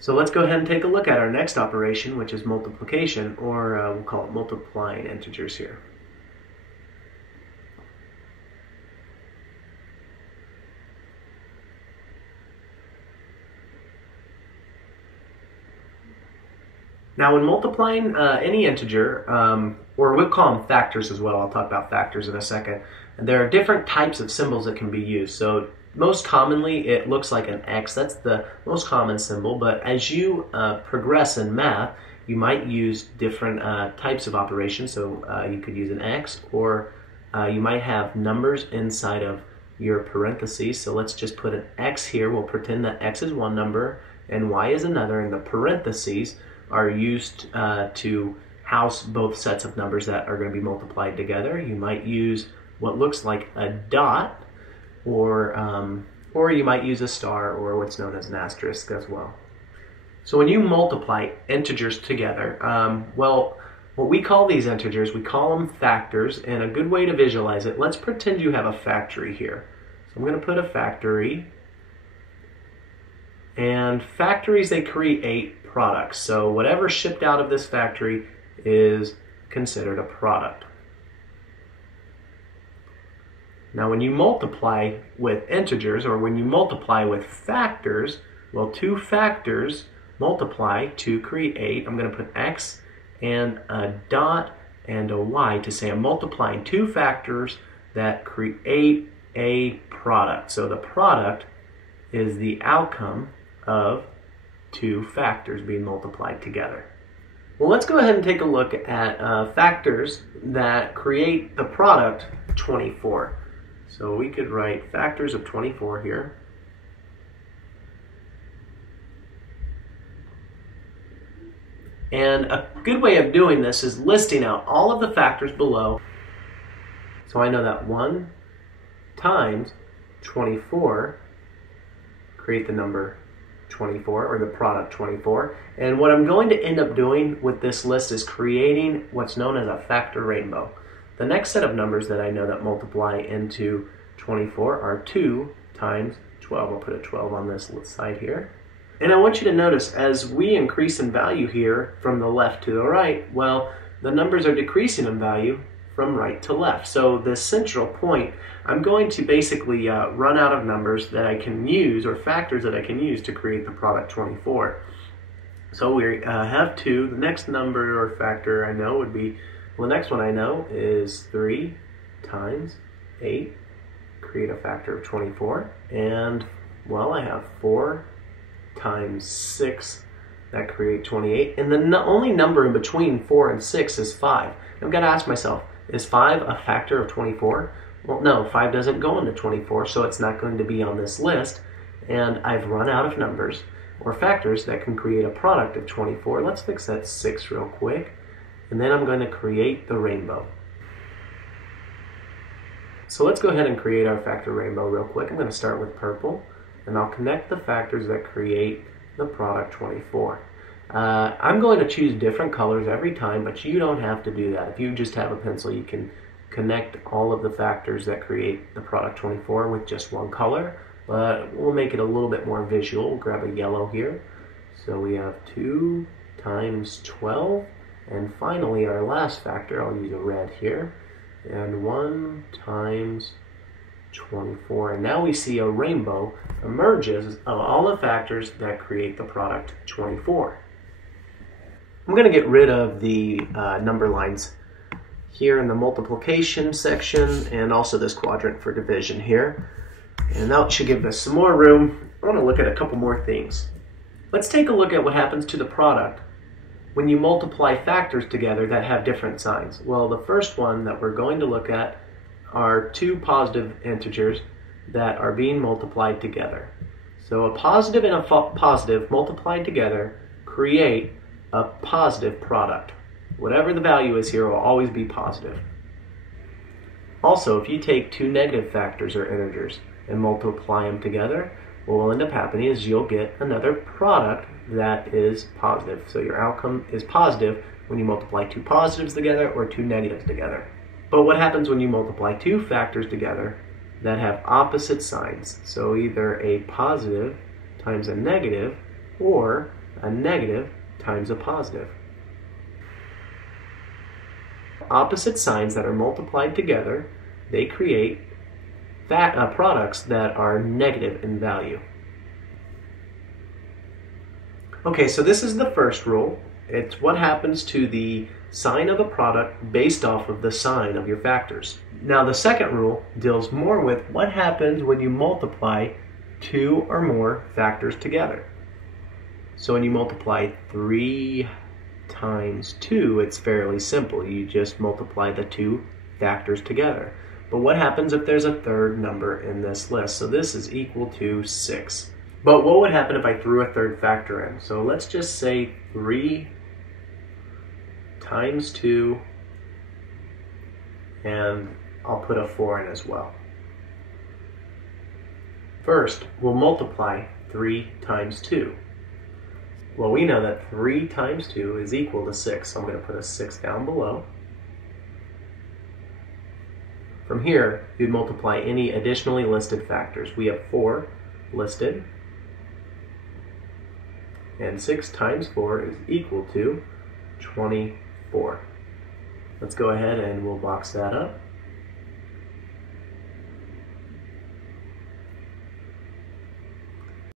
So let's go ahead and take a look at our next operation, which is multiplication, or we'll call it multiplying integers here. Now when multiplying any integer, or we'll call them factors as well, I'll talk about factors in a second, there are different types of symbols that can be used. So most commonly it looks like an X, that's the most common symbol, but as you progress in math, you might use different types of operations. So you could use an X, or you might have numbers inside of your parentheses. So let's just put an X here. We'll pretend that X is one number and Y is another, and the parentheses are used to house both sets of numbers that are going to be multiplied together. You might use what looks like a dot, or you might use a star, or what's known as an asterisk as well. So when you multiply integers together, well, what we call these integers, we call them factors, and a good way to visualize it, let's pretend you have a factory here. So I'm going to put a factory, and factories, they create products. So whatever shipped out of this factory is considered a product. Now when you multiply with integers, or when you multiply with factors, well, two factors multiply to create, I'm going to put X and a dot and a Y to say I'm multiplying two factors that create a product. So the product is the outcome of two factors being multiplied together. Well, let's go ahead and take a look at factors that create the product 24. So we could write factors of 24 here. And a good way of doing this is listing out all of the factors below. So I know that 1 times 24 create the number 24, or the product 24. And what I'm going to end up doing with this list is creating what's known as a factor rainbow. The next set of numbers that I know that multiply into 24 are 2 times 12. I'll put a 12 on this side here. And I want you to notice, as we increase in value here from the left to the right, well, the numbers are decreasing in value from right to left. So the central point, I'm going to basically run out of numbers that I can use, or factors that I can use to create the product 24. So we have 2. The next number or factor I know would be, well, the next one I know is 3 times 8, create a factor of 24. And, well, I have 4 times 6, that create 28. And the only number in between 4 and 6 is 5. I've got to ask myself, is 5 a factor of 24? Well, no, 5 doesn't go into 24, so it's not going to be on this list. And I've run out of numbers or factors that can create a product of 24. Let's fix that 6 real quick. And then I'm going to create the rainbow. So let's go ahead and create our factor rainbow real quick. I'm going to start with purple, and I'll connect the factors that create the product 24. I'm going to choose different colors every time, but you don't have to do that. If you just have a pencil, you can connect all of the factors that create the product 24 with just one color, but we'll make it a little bit more visual. We'll grab a yellow here. So we have 2 times 12, and finally our last factor, I'll use a red here, and 1 times 24. And now we see a rainbow emerges of all the factors that create the product 24. I'm going to get rid of the number lines here in the multiplication section, and also this quadrant for division here. And that should give us some more room. I want to look at a couple more things. Let's take a look at what happens to the product when you multiply factors together that have different signs. Well, the first one that we're going to look at are two positive integers that are being multiplied together. So a positive and a positive multiplied together create a positive product. Whatever the value is here will always be positive. Also, if you take two negative factors or integers and multiply them together, what will end up happening is you'll get another product that is positive. So your outcome is positive when you multiply two positives together or two negatives together. But what happens when you multiply two factors together that have opposite signs? So either a positive times a negative, or a negative times a positive. Opposite signs that are multiplied together, they create products that are negative in value. Okay, so this is the first rule. It's what happens to the sign of a product based off of the sign of your factors. Now the second rule deals more with what happens when you multiply two or more factors together. So when you multiply 3 times 2, it's fairly simple. You just multiply the two factors together. But what happens if there's a third number in this list? So this is equal to 6. But what would happen if I threw a third factor in? So let's just say 3 times 2, and I'll put a 4 in as well. First, we'll multiply 3 times 2. Well, we know that 3 times 2 is equal to 6, so I'm going to put a 6 down below. From here, you'd multiply any additionally listed factors. We have 4 listed, and 6 times 4 is equal to 24. Let's go ahead and we'll box that up.